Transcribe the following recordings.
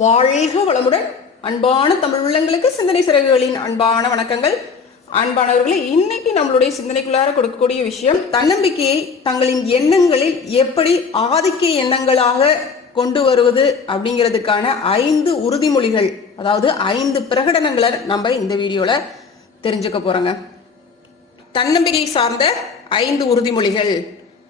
வாழ்க வளமுடன். அன்பான தமிழ் உள்ளங்களுக்கு சிந்தனை சிறகுகளின் அன்பான வணக்கங்கள். அன்பானவர்களே இன்னைக்கு நம்மளுடைய சிந்தனைக்குள்ளார கொடுக்கக்கூடிய விஷயம் தன்னம்பிக்கையை தங்களின் எண்ணங்களில் எப்படி ஆதிக்க எண்ணங்களாக கொண்டு வருவது அப்படிங்கிறதுக்கான ஐந்து உறுதிமொழிகள் அதாவது ஐந்து பிரகடனங்களை நம்ம இந்த வீடியோல தெரிஞ்சுக்க போறோங்க. தன்னம்பிக்கை சார்ந்த ஐந்து உறுதிமொழிகள்.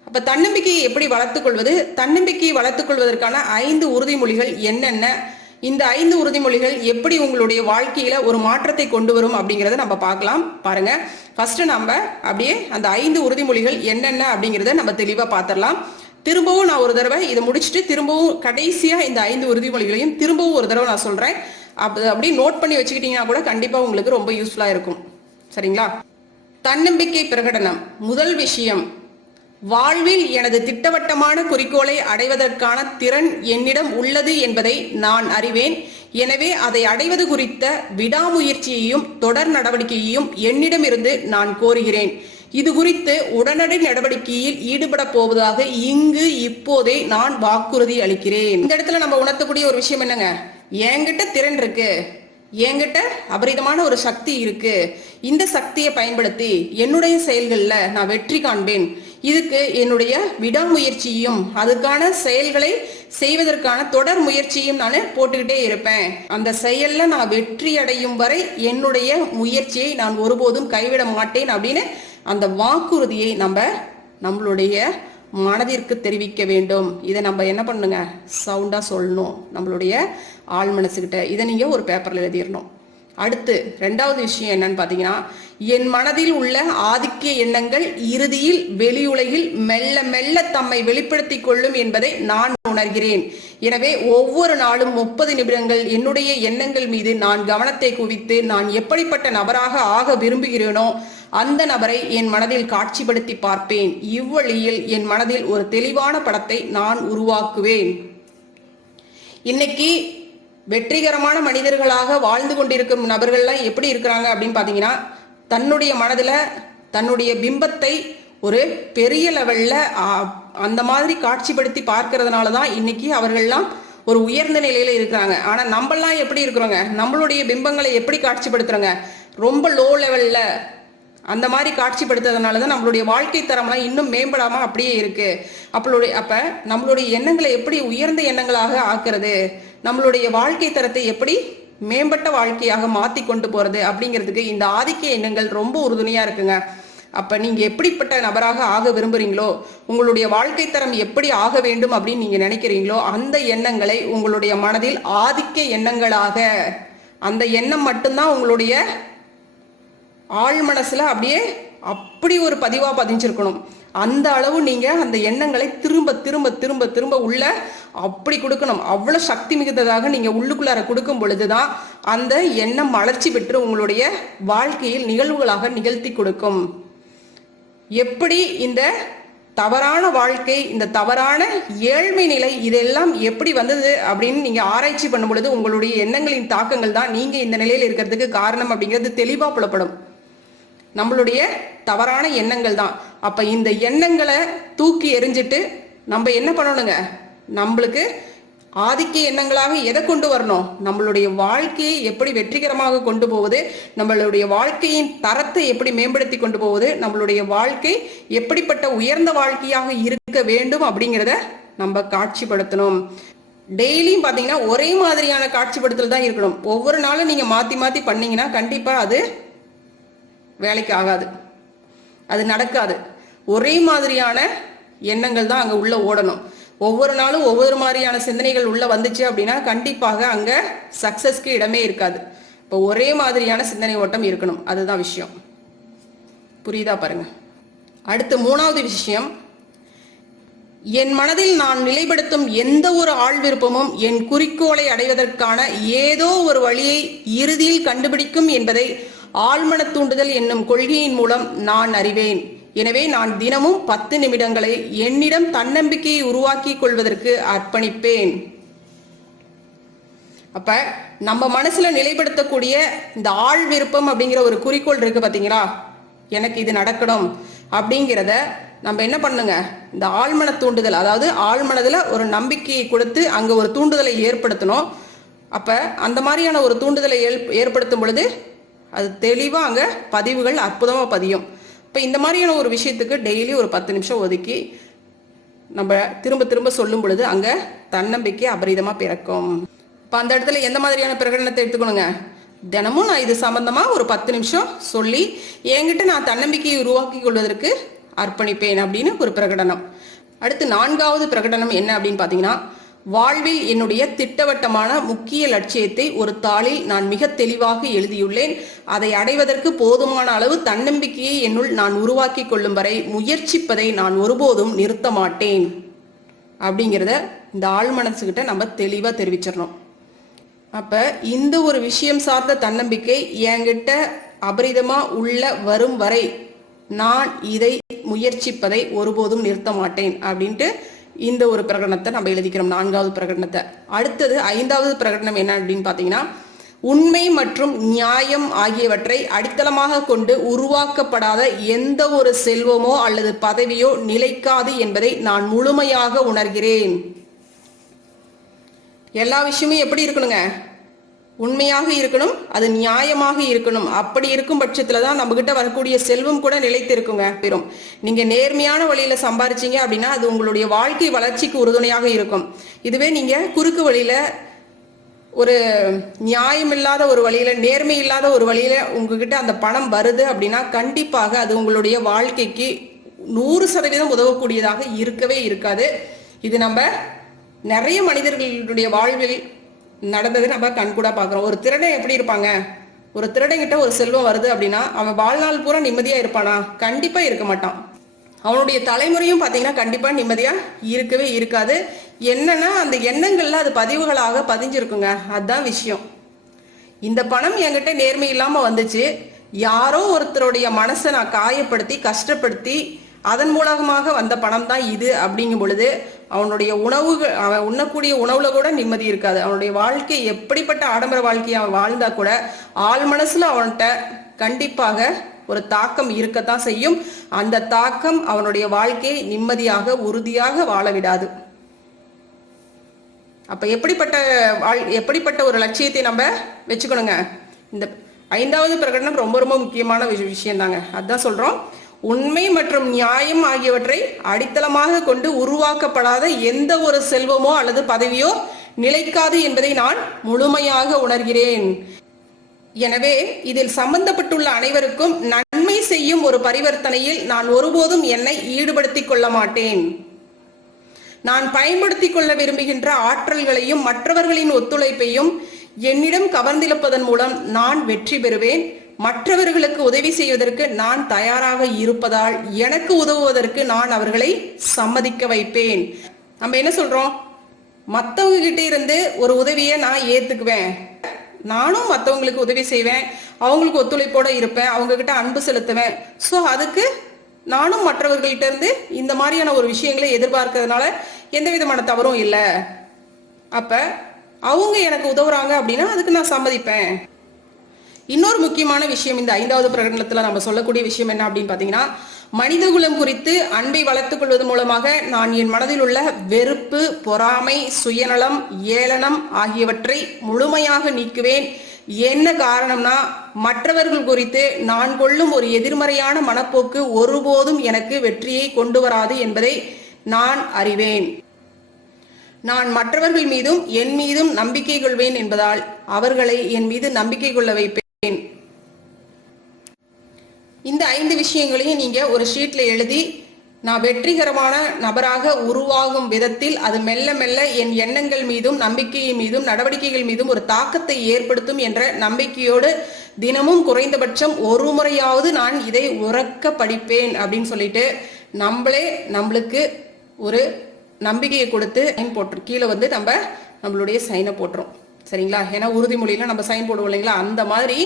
அப்ப தன்னம்பிக்கையை எப்படி வளர்த்துக் கொள்வது? தன்னம்பிக்கையை வளர்த்துக் கொள்வதற்கான ஐந்து உறுதிமொழிகள் என்னென்ன? இந்த ஐந்து உறுதிமொழிகள் எப்படி உங்களுடைய வாழ்க்கையில ஒரு மாற்றத்தை கொண்டு வரும் அப்படிங்கறத நம்ம பார்க்கலாம். பாருங்க. ஃபர்ஸ்ட் நம்ம அப்படியே அந்த ஐந்து உறுதிமொழிகள் என்னென்ன அப்படிங்கறத நம்ம தெளிவா பார்த்துடலாம் திரும்பவும் நான் ஒரு தடவை இதை முடிச்சுட்டு திரும்பவும் கடைசியா இந்த ஐந்து உறுதிமொழிகளையும் திரும்பவும் ஒரு தடவை நான் சொல்றேன். அப்படி அப்படியே நோட் பண்ணி வச்சுக்கிட்டீங்கன்னா கூட கண்டிப்பா உங்களுக்கு ரொம்ப யூஸ்ஃபுல்லா இருக்கும். சரிங்களா? தன்னம்பிக்கை பிரகடனம் முதல் விஷயம். வாழ்வில் எனது திட்டவட்டமான குறிக்கோளை அடைவதற்கான திறன் என்னிடம் உள்ளது என்பதை நான் அறிவேன். எனவே அதை அடைவது குறித்த விடாமுயற்சியையும் தொடர் நடவடிக்கையையும் என்னிடமிருந்து நான் கோருகிறேன். இது குறித்து உடனடி நடவடிக்கையில் ஈடுபட போவதாக இங்கு இப்போதே நான் வாக்குறுதி அளிக்கிறேன். இந்த இடத்துல நம்ம உணர்த்தக்கூடிய ஒரு விஷயம் என்னங்க? என்கிட்ட திறன் இருக்கு. என்கிட்ட அபரிதமான ஒரு சக்தி இருக்கு. இந்த சக்தியை பயன்படுத்தி என்னுடைய செயல்களில் நான் வெற்றி காண்பேன். இதுக்கு என்னுடைய விடாமுயற்சியும் அதுக்கான செயல்களை செய்வதற்கான தொடர் முயற்சியும் நான் போட்டுக்கிட்டே இருப்பேன். அந்த செயல்ல நான் வெற்றி அடையும் வரை என்னுடைய முயற்சியை நான் ஒருபோதும் கைவிட மாட்டேன் அப்படின்னு அந்த வாக்குறுதியை நம்ம நம்மளுடைய மனதிற்கு தெரிவிக்க வேண்டும். இதை நம்ம என்ன பண்ணுங்க? சவுண்டா சொல்லணும். நம்மளுடைய ஆள் மனசுக்கிட்ட இதை நீங்க ஒரு பேப்பர்ல எழுதிடணும் அடுத்து ரெண்டாவது விஷயம் என்னன்னு பாத்தீங்கன்னா என் மனதில் உள்ள ஆதிக்கிய எண்ணங்கள் இறுதியில் வெளியுலகில் மெல்ல மெல்ல தம்மை வெளிப்படுத்திக் கொள்ளும் என்பதை நான் உணர்கிறேன். எனவே ஒவ்வொரு நாளும் முப்பது நிமிடங்கள் என்னுடைய எண்ணங்கள் மீது நான் கவனத்தை குவித்து நான் எப்படிப்பட்ட நபராக ஆக விரும்புகிறேனோ அந்த நபரை என் மனதில் காட்சிப்படுத்தி பார்ப்பேன். இவ்வழியில் என் மனதில் ஒரு தெளிவான படத்தை நான் உருவாக்குவேன். இன்னைக்கு வெற்றிகரமான மனிதர்களாக வாழ்ந்து கொண்டிருக்கும் நபர்கள்லாம் எப்படி இருக்கிறாங்க அப்படின்னு பார்த்தீங்கன்னா தன்னுடைய மனதில் தன்னுடைய பிம்பத்தை ஒரு பெரிய லெவலில் அந்த மாதிரி காட்சிப்படுத்தி பார்க்கறதுனால தான் இன்னைக்கு அவர்கள்லாம் ஒரு உயர்ந்த நிலையில இருக்கிறாங்க. ஆனா நம்மளாம் எப்படி இருக்கிறோங்க? நம்மளுடைய பிம்பங்களை எப்படி காட்சிப்படுத்துறோங்க? ரொம்ப லோ லெவல்ல அந்த மாதிரி காட்சிப்படுத்துறதுனால தான் நம்மளுடைய வாழ்க்கை தரம்லாம் இன்னும் மேம்படாம அப்படியே இருக்கு. அப்பளுடைய அப்ப நம்மளுடைய எண்ணங்களை எப்படி உயர்ந்த எண்ணங்களாக ஆக்குறது? நம்மளுடைய வாழ்க்கை தரத்தை எப்படி மேம்பட்ட வாழ்க்கையாக மாத்தி கொண்டு போறது? அப்படிங்கிறதுக்கு இந்த ஆதிக்க எண்ணங்கள் ரொம்ப உறுதுணையா இருக்குங்க. அப்ப நீங்க எப்படிப்பட்ட நபராக ஆக விரும்புறீங்களோ உங்களுடைய வாழ்க்கை தரம் எப்படி ஆக வேண்டும் அப்படின்னு நீங்க நினைக்கிறீங்களோ அந்த எண்ணங்களை உங்களுடைய மனதில் ஆதிக்க எண்ணங்களாக அந்த எண்ணம் மட்டும்தான் உங்களுடைய ஆழ் மனசில் அப்படியே அப்படி ஒரு பதிவாக பதிஞ்சிருக்கணும். அந்த அளவு நீங்கள் அந்த எண்ணங்களை திரும்ப திரும்ப திரும்ப திரும்ப உள்ள அப்படி கொடுக்கணும். அவ்வளோ சக்தி மிகுந்ததாக நீங்கள் உள்ளுக்குள்ளார கொடுக்கும் பொழுது தான் அந்த எண்ணம் வளர்ச்சி பெற்று உங்களுடைய வாழ்க்கையில் நிகழ்வுகளாக நிகழ்த்தி கொடுக்கும். எப்படி இந்த தவறான வாழ்க்கை இந்த தவறான ஏழ்மை நிலை இதெல்லாம் எப்படி வந்தது அப்படின்னு நீங்க ஆராய்ச்சி பண்ணும் பொழுது உங்களுடைய எண்ணங்களின் தாக்கங்கள் தான் நீங்க இந்த நிலையில் இருக்கிறதுக்கு காரணம் அப்படிங்கிறது தெளிவா புலப்படும். நம்மளுடைய தவறான எண்ணங்கள் தான். அப்ப இந்த எண்ணங்களை தூக்கி எரிஞ்சிட்டு நம்ம என்ன பண்ணணுங்க? நம்மளுக்கு ஆதிக்க எண்ணங்களாக எதை கொண்டு வரணும்? நம்மளுடைய வாழ்க்கையை எப்படி வெற்றிகரமாக கொண்டு போவது? நம்மளுடைய வாழ்க்கையின் தரத்தை எப்படி மேம்படுத்தி கொண்டு போவது? நம்மளுடைய வாழ்க்கை எப்படிப்பட்ட உயர்ந்த வாழ்க்கையாக இருக்க வேண்டும் அப்படிங்கிறத நம்ம காட்சிப்படுத்தணும். டெய்லியும் பார்த்தீங்கன்னா ஒரே மாதிரியான காட்சிப்படுத்தல் தான் இருக்கணும். ஒவ்வொரு நாளும் நீங்கள் மாற்றி மாற்றி பண்ணீங்கன்னா கண்டிப்பாக அது வேலைக்கு ஆகாது. அது நடக்காது. ஒரே மாதிரியான எண்ணங்கள் தான் அங்கே உள்ள ஓடணும். ஒவ்வொரு நாளும் ஒவ்வொரு மாதிரியான சிந்தனைகள் உள்ள வந்துச்சு அப்படின்னா கண்டிப்பாக அங்க சக்சஸ்க்கு இடமே இருக்காது. இப்போ ஒரே மாதிரியான சிந்தனை ஓட்டம் இருக்கணும். அதுதான் விஷயம். புரியுதா பாருங்க. அடுத்து மூணாவது விஷயம். என் மனதில் நான் நிலைப்படுத்தும் எந்த ஒரு ஆள் விருப்பமும் என் குறிக்கோளை அடைவதற்கான ஏதோ ஒரு வழியை இறுதியில் கண்டுபிடிக்கும் என்பதை ஆழ்மன தூண்டுதல் என்னும் கொள்கையின் மூலம் நான் அறிவேன். எனவே நான் தினமும் பத்து நிமிடங்களை என்னிடம் தன்னம்பிக்கையை உருவாக்கி கொள்வதற்கு அர்ப்பணிப்பேன். அப்ப நம்ம மனசுல நிலைப்படுத்தக்கூடிய இந்த ஆள் விருப்பம் அப்படிங்கிற ஒரு குறிக்கோள் இருக்கு பாத்தீங்களா? எனக்கு இது நடக்கணும் அப்படிங்கிறத நம்ம என்ன பண்ணுங்க? இந்த ஆழ்மன தூண்டுதல் அதாவது ஆழ்மனதுல ஒரு நம்பிக்கையை கொடுத்து அங்க ஒரு தூண்டுதலை ஏற்படுத்தணும். அப்ப அந்த மாதிரியான ஒரு தூண்டுதலை ஏற்படுத்தும் பொழுது அது தெளிவாக அங்கே பதிவுகள் அற்புதமாக பதியும். இப்போ இந்த மாதிரியான ஒரு விஷயத்துக்கு டெய்லி ஒரு பத்து நிமிஷம் ஒதுக்கி நம்ம திரும்ப திரும்ப சொல்லும் பொழுது அங்கே தன்னம்பிக்கை அபரிதமாக பிறக்கும். இப்போ அந்த இடத்துல எந்த மாதிரியான பிரகடனத்தை எடுத்துக்கணுங்க? தினமும் நான் இது சம்பந்தமாக ஒரு பத்து நிமிஷம் சொல்லி என்கிட்ட நான் தன்னம்பிக்கையை உருவாக்கி கொள்வதற்கு அர்ப்பணிப்பேன் அப்படின்னு ஒரு பிரகடனம். அடுத்து நான்காவது பிரகடனம் என்ன அப்படின்னு பார்த்தீங்கன்னா வாழ்வில் என்னுடைய திட்டவட்டமான முக்கிய லட்சியத்தை ஒரு தாளில் நான் மிக தெளிவாக எழுதியுள்ளேன். அதை அடைவதற்கு போதுமான அளவு தன்னம்பிக்கையை என்னுள் நான் உருவாக்கி கொள்ளும் வரை முயற்சிப்பதை நான் ஒருபோதும் நிறுத்த மாட்டேன். அப்படிங்கிறத இந்த ஆள் மனசுகிட்ட நம்ம தெளிவாக தெரிவிச்சிடணும். அப்போ இந்த ஒரு விஷயம் சார்ந்த தன்னம்பிக்கை என்கிட்ட அபரிதமாக உள்ள வரும் வரை நான் இதை முயற்சிப்பதை ஒருபோதும் நிறுத்த மாட்டேன் அப்படின்ட்டு இந்த ஒரு பிரகடனத்தை நம்ம எழுதிக்கிறோம் நான்காவது பிரகடனத்தை. அடுத்தது ஐந்தாவது பிரகடனம் என்ன அப்படின்னு பார்த்தீங்கன்னா உண்மை மற்றும் நியாயம் ஆகியவற்றை அடித்தளமாக கொண்டு உருவாக்கப்படாத எந்த ஒரு செல்வமோ அல்லது பதவியோ நிலைக்காது என்பதை நான் முழுமையாக உணர்கிறேன். எல்லா விஷயமும் எப்படி இருக்கணுங்க? உண்மையாக இருக்கணும் அது நியாயமாக இருக்கணும். அப்படி இருக்கும் பட்சத்துல தான் நம்ம கிட்ட வரக்கூடிய செல்வம் கூட நிலைத்து இருக்குங்க பெரும். நீங்க நேர்மையான வழியில சம்பாரிச்சீங்க அப்படின்னா அது உங்களுடைய வாழ்க்கை வளர்ச்சிக்கு உறுதுணையாக இருக்கும். இதுவே நீங்க குறுக்கு வழியில ஒரு நியாயம் இல்லாத ஒரு வழியில நேர்மை இல்லாத ஒரு வழியில உங்ககிட்ட அந்த பணம் வருது அப்படின்னா கண்டிப்பாக அது உங்களுடைய வாழ்க்கைக்கு நூறு சதவீதம் உதவக்கூடியதாக இருக்கவே இருக்காது. இது நம்ம நிறைய மனிதர்களுடைய வாழ்வில் நடந்தது நம்ம கண்கூடா பார்க்குறோம். ஒரு திருடன் எப்படி இருப்பாங்க? ஒரு திருடங்கிட்ட ஒரு செல்வம் வருது அப்படின்னா அவன் வாழ்நாள் பூரா நிம்மதியா இருப்பானா? கண்டிப்பா இருக்க மாட்டான். அவனுடைய தலைமுறையும் பார்த்தீங்கன்னா கண்டிப்பா நிம்மதியா இருக்கவே இருக்காது. என்னன்னா அந்த எண்ணங்கள்ல அது பதிவுகளாக பதிஞ்சிருக்குங்க. அதுதான் விஷயம். இந்த பணம் என்கிட்ட நேர்மை இல்லாம வந்துச்சு. யாரோ ஒருத்தருடைய மனசை நான் காயப்படுத்தி கஷ்டப்படுத்தி அதன் மூலமாக வந்த பணம் தான் இது அப்படிங்கும் பொழுது அவனுடைய உணவு அவன் உண்ணக்கூடிய உணவுல கூட நிம்மதி இருக்காது. அவனுடைய வாழ்க்கை எப்படிப்பட்ட ஆடம்பர வாழ்க்கையை அவன் வாழ்ந்தா கூட ஆள் மனசுல அவன்கிட்ட கண்டிப்பாக ஒரு தாக்கம் இருக்கத்தான் செய்யும். அந்த தாக்கம் அவனுடைய வாழ்க்கையை நிம்மதியாக உறுதியாக வாழ விடாது. அப்ப எப்படிப்பட்ட வாழ் எப்படிப்பட்ட ஒரு லட்சியத்தை நம்ம வச்சுக்கணுங்க? இந்த ஐந்தாவது பிரகடனம் ரொம்ப ரொம்ப முக்கியமான விஷயம் தாங்க அதான் சொல்றோம். உண்மை மற்றும் நியாயம் ஆகியவற்றை அடித்தளமாக கொண்டு உருவாக்கப்படாத எந்த ஒரு செல்வமோ அல்லது பதவியோ நிலைக்காது என்பதை நான் முழுமையாக உணர்கிறேன். எனவே இதில் சம்பந்தப்பட்டுள்ள அனைவருக்கும் நன்மை செய்யும் ஒரு பரிவர்த்தனையில் நான் ஒருபோதும் என்னை ஈடுபடுத்திக் கொள்ள மாட்டேன். நான் பயன்படுத்திக் கொள்ள விரும்புகின்ற ஆற்றல்களையும் மற்றவர்களின் ஒத்துழைப்பையும் என்னிடம் கவர்ந்திழப்பதன் மூலம் நான் வெற்றி பெறுவேன். மற்றவர்களுக்கு உதவி செய்வதற்கு நான் தயாராக இருப்பதால் எனக்கு உதவுவதற்கு நான் அவர்களை சம்மதிக்க வைப்பேன். நம்ம என்ன சொல்றோம்? மத்தவங்க கிட்ட இருந்து ஒரு உதவியை நான் ஏத்துக்குவேன். நானும் மற்றவங்களுக்கு உதவி செய்வேன். அவங்களுக்கு ஒத்துழைப்போட இருப்பேன். அவங்க கிட்ட அன்பு செலுத்துவேன். ஸோ அதுக்கு நானும் மற்றவர்கள்ட்ட இருந்து இந்த மாதிரியான ஒரு விஷயங்களை எதிர்பார்க்கறதுனால எந்த விதமான தவறும் இல்லை. அப்ப அவங்க எனக்கு உதவுறாங்க அப்படின்னா அதுக்கு நான் சம்மதிப்பேன். இன்னொரு முக்கியமான விஷயம் இந்த ஐந்தாவது பிரகடனத்துல நம்ம சொல்லக்கூடிய விஷயம் என்ன அப்படின்னு பாத்தீங்கன்னா மனிதகுலம் குறித்து அன்பை வளர்த்துக் கொள்வது மூலமாக நான் என் மனதில் உள்ள வெறுப்பு பொறாமை சுயநலம் ஏளனம் ஆகியவற்றை முழுமையாக நீக்குவேன். என்ன காரணம்னா மற்றவர்கள் குறித்து நான் கொள்ளும் ஒரு எதிர்மறையான மனப்போக்கு ஒருபோதும் எனக்கு வெற்றியை கொண்டு வராது என்பதை நான் அறிவேன். நான் மற்றவர்கள் மீதும் என் மீதும் நம்பிக்கை கொள்வேன் என்பதால் அவர்களை என் மீது நம்பிக்கை கொள்ள வைப்பேன். இந்த ஐந்து விஷயங்களையும் நீங்க ஒரு ஷீட்ல எழுதி நான் வெற்றிகரமான நபராக உருவாகும் விதத்தில் அது மெல்ல மெல்ல என் எண்ணங்கள் மீதும் நம்பிக்கையின் மீதும் நடவடிக்கைகள் மீதும் ஒரு தாக்கத்தை ஏற்படுத்தும் என்ற நம்பிக்கையோடு தினமும் குறைந்தபட்சம் ஒரு முறையாவது நான் இதை உறக்க படிப்பேன் அப்படின்னு சொல்லிட்டு நம்மளே நம்மளுக்கு ஒரு நம்பிக்கையை கொடுத்து சைன் போட்டு கீழே வந்து நம்ம நம்மளுடைய சைனை போட்டுரும். சரிங்களா? ஏன்னா உறுதிமொழியில நம்ம சைன் போடுவோம் இல்லைங்களா? அந்த மாதிரி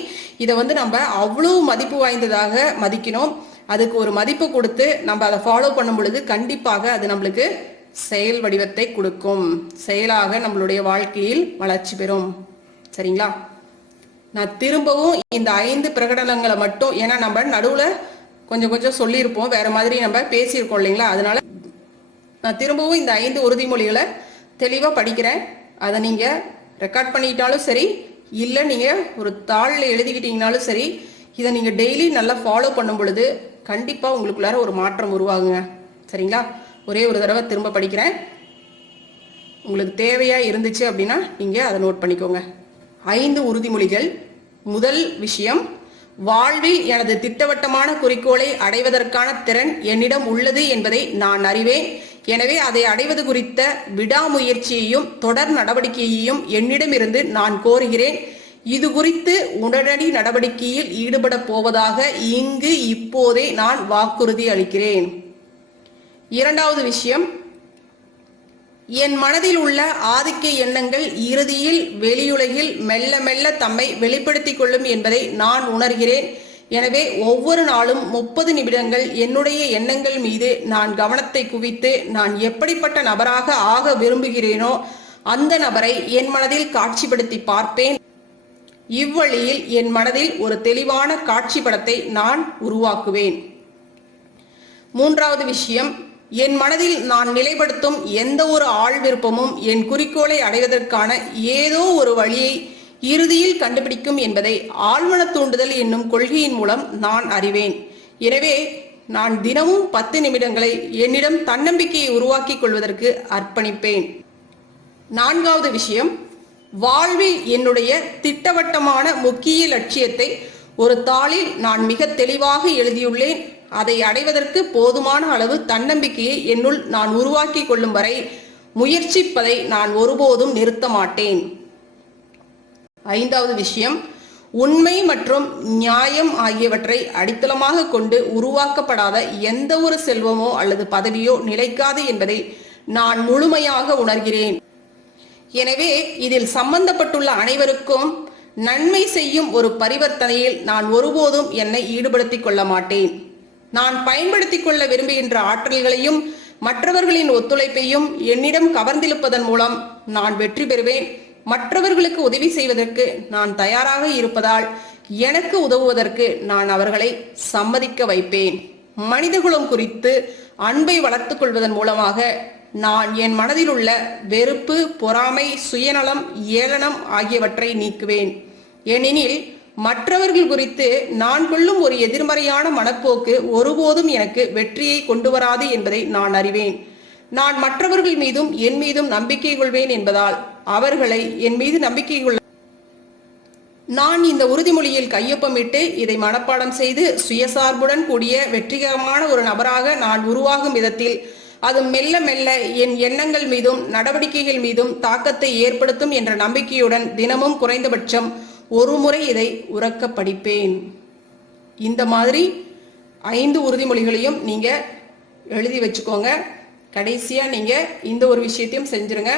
இதை வந்து நம்ம அவ்வளவு மதிப்பு வாய்ந்ததாக மதிக்கணும். அதுக்கு ஒரு மதிப்பு கொடுத்து நம்ம அதை ஃபாலோ பண்ணும் பொழுது கண்டிப்பாக அது நம்மளுக்கு செயல் வடிவத்தை கொடுக்கும். செயலாக நம்மளுடைய வாழ்க்கையில் வளர்ச்சி பெறும். சரிங்களா? நான் திரும்பவும் இந்த ஐந்து பிரகடனங்களை மட்டும் ஏன்னா நம்ம நடுவுல கொஞ்சம் கொஞ்சம் சொல்லியிருப்போம். வேற மாதிரி நம்ம பேசியிருக்கோம் இல்லைங்களா? அதனால நான் திரும்பவும் இந்த ஐந்து உறுதிமொழிகளை தெளிவா படிக்கிறேன். அதை நீங்க ரெக்கார்ட் பண்ணிக்கிட்டாலும் சரி இல்லை நீங்கள் ஒரு தாளில் எழுதிக்கிட்டீங்கனாலும் சரி இதை நீங்கள் டெய்லி நல்லா ஃபாலோ பண்ணும் பொழுது கண்டிப்பாக உங்களுக்குள்ளார ஒரு மாற்றம் உருவாகுங்க. சரிங்களா? ஒரே ஒரு தடவை திரும்ப படிக்கிறேன். உங்களுக்கு தேவையாக இருந்துச்சு அப்படின்னா நீங்கள் அதை நோட் பண்ணிக்கோங்க. ஐந்து உறுதிமொழிகள். முதல் விஷயம் வாழ்வில் எனது திட்டவட்டமான குறிக்கோளை அடைவதற்கான திறன் என்னிடம் உள்ளது என்பதை நான் அறிவேன். எனவே அதை அடைவது குறித்த விடாமுயற்சியையும் தொடர் நடவடிக்கையையும் என்னிடமிருந்து நான் கோருகிறேன். இது குறித்து உடனடி நடவடிக்கையில் ஈடுபட போவதாக இங்கு இப்போதே நான் வாக்குறுதி அளிக்கிறேன். இரண்டாவது விஷயம் என் மனதில் உள்ள ஆதிக்க எண்ணங்கள் இறுதியில் வெளியுலகில் மெல்ல மெல்ல தம்மை வெளிப்படுத்திக் கொள்ளும் என்பதை நான் உணர்கிறேன். எனவே ஒவ்வொரு நாளும் முப்பது நிமிடங்கள் என்னுடைய எண்ணங்கள் மீது நான் கவனத்தை குவித்து நான் எப்படிப்பட்ட நபராக ஆக விரும்புகிறேனோ அந்த நபரை என் மனதில் காட்சிப்படுத்தி பார்ப்பேன். இவ்வழியில் என் மனதில் ஒரு தெளிவான காட்சி படத்தை நான் உருவாக்குவேன். மூன்றாவது விஷயம் என் மனதில் நான் நிலைப்படுத்தும் எந்த ஒரு ஆள் விருப்பமும் என் குறிக்கோளை அடைவதற்கான ஏதோ ஒரு வழியை இறுதியில் கண்டுபிடிக்கும் என்பதை ஆழ்மன தூண்டுதல் என்னும் கொள்கையின் மூலம் நான் அறிவேன். எனவே நான் தினமும் பத்து நிமிடங்களை என்னிடம் தன்னம்பிக்கையை உருவாக்கிக் கொள்வதற்கு அர்ப்பணிப்பேன். நான்காவது விஷயம் வாழ்வில் என்னுடைய திட்டவட்டமான முக்கிய லட்சியத்தை ஒரு தாளில் நான் மிக தெளிவாக எழுதியுள்ளேன். அதை அடைவதற்கு போதுமான அளவு தன்னம்பிக்கையை என்னுள் நான் உருவாக்கி கொள்ளும் வரை முயற்சிப்பதை நான் ஒருபோதும் நிறுத்த மாட்டேன் ஐந்தாவது விஷயம் உண்மை மற்றும் நியாயம் ஆகியவற்றை அடித்தளமாக கொண்டு உருவாக்கப்படாத எந்த ஒரு செல்வமோ அல்லது பதவியோ நிலைக்காது என்பதை நான் முழுமையாக உணர்கிறேன். எனவே இதில் சம்பந்தப்பட்டுள்ள அனைவருக்கும் நன்மை செய்யும் ஒரு பரிவர்த்தனையில் நான் ஒருபோதும் என்னை ஈடுபடுத்திக் கொள்ள மாட்டேன். நான் பயன்படுத்திக் கொள்ள விரும்புகின்ற ஆற்றல்களையும் மற்றவர்களின் ஒத்துழைப்பையும் என்னிடம் கவர்ந்திருப்பதன் மூலம் நான் வெற்றி பெறுவேன். மற்றவர்களுக்கு உதவி செய்வதற்கு நான் தயாராக இருப்பதால் எனக்கு உதவுவதற்கு நான் அவர்களை சம்மதிக்க வைப்பேன். மனிதகுலம் குறித்து அன்பை வளர்த்துக் கொள்வதன் மூலமாக நான் என் மனதில் உள்ள வெறுப்பு பொறாமை சுயநலம் ஏளனம் ஆகியவற்றை நீக்குவேன். ஏனெனில் மற்றவர்கள் குறித்து நான் கொள்ளும் ஒரு எதிர்மறையான மனப்போக்கு ஒருபோதும் எனக்கு வெற்றியை கொண்டு வராது என்பதை நான் அறிவேன். நான் மற்றவர்கள் மீதும் என் மீதும் நம்பிக்கை கொள்வேன் என்பதால் அவர்களை என் மீது நம்பிக்கையுள்ள நான் இந்த உறுதிமொழியில் கையொப்பமிட்டு இதை மனப்பாடம் செய்து சுயசார்புடன் கூடிய வெற்றிகரமான ஒரு நபராக நான் உருவாகும் விதத்தில் அது மெல்ல மெல்ல என் எண்ணங்கள் மீதும் நடவடிக்கைகள் மீதும் தாக்கத்தை ஏற்படுத்தும் என்ற நம்பிக்கையுடன் தினமும் குறைந்தபட்சம் ஒரு முறை இதை உறக்க படிப்பேன். இந்த மாதிரி ஐந்து உறுதிமொழிகளையும் நீங்கள் எழுதி வச்சுக்கோங்க. கடைசியாக நீங்கள் இந்த ஒரு விஷயத்தையும் செஞ்சுருங்க.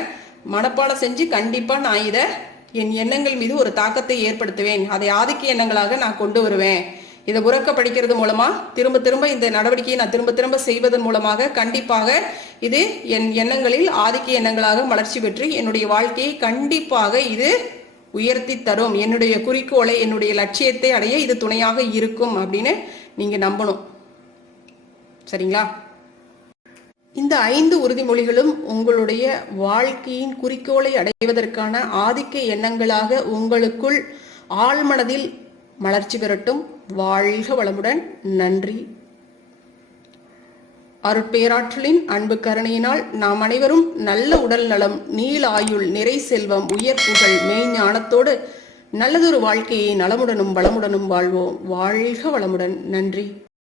மனப்பாடம் செஞ்சு கண்டிப்பா நான் இதை என் எண்ணங்கள் மீது ஒரு தாக்கத்தை ஏற்படுத்துவேன். அதை ஆதிக்க எண்ணங்களாக நான் கொண்டு வருவேன். இதை உறக்க படிக்கிறது மூலமா திரும்ப திரும்ப இந்த நடவடிக்கையை நான் திரும்ப திரும்ப செய்வதன் மூலமாக கண்டிப்பாக இது என் எண்ணங்களில் ஆதிக்க எண்ணங்களாக வளர்ச்சி பெற்று என்னுடைய வாழ்க்கையை கண்டிப்பாக இது உயர்த்தி தரும். என்னுடைய குறிக்கோளை என்னுடைய லட்சியத்தை அடைய இது துணையாக இருக்கும் அப்படின்னு நீங்க நம்பணும். சரிங்களா? இந்த ஐந்து உறுதிமொழிகளும் உங்களுடைய வாழ்க்கையின் குறிக்கோளை அடைவதற்கான ஆதிக்க எண்ணங்களாக உங்களுக்குள் ஆழ்மனதில் மலர்ச்சி பெறட்டும். வாழ்க வளமுடன். நன்றி. அருட்பேராற்றலின் அன்பு கருணையினால் நாம் அனைவரும் நல்ல உடல் நலம் நீள் ஆயுள் நிறை செல்வம் உயர் புகழ் மெய்ஞானத்தோடு நல்லதொரு வாழ்க்கையை நலமுடனும் வளமுடனும் வாழ்வோம். வாழ்க வளமுடன். நன்றி.